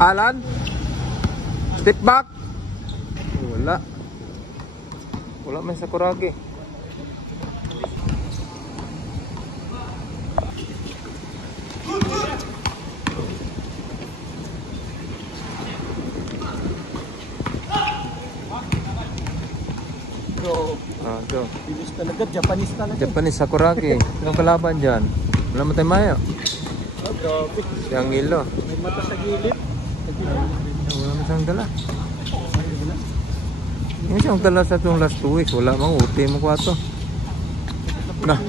Alan? Step back? Wala. Wala man sa Kuragi. So. Bilis talaga, Japanese talaga. Japanese Sakuragi. Anong kalaban dyan? Wala mo tayo mayo. Oh, grabe. Si Angelo. May mata sa gilid. Wala mo siyang dala. Yung siyang dala sa itong last 2 weeks. Wala mang uti mo kwa to. Nah,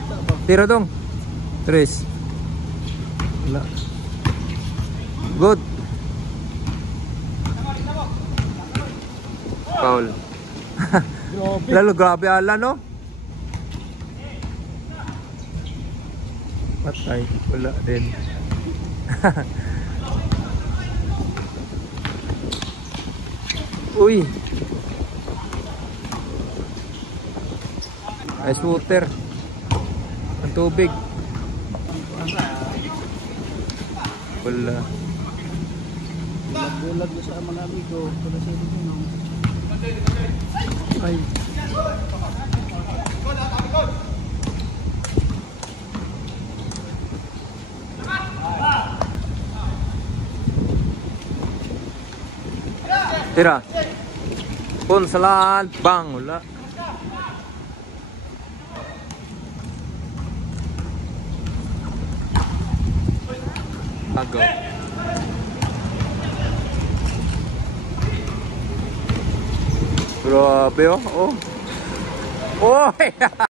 tira dong. Tres. Wala. Good. Foul. Lalo grabe ala no? Patay. Wala din. Uy. Ice water. Ang tubig. Wala. Bulag na sa mga amigo. Wala sa inyo. Ay. Tira. Pun salat bang wala. Agaw. Grabe oh. Oh. Oh.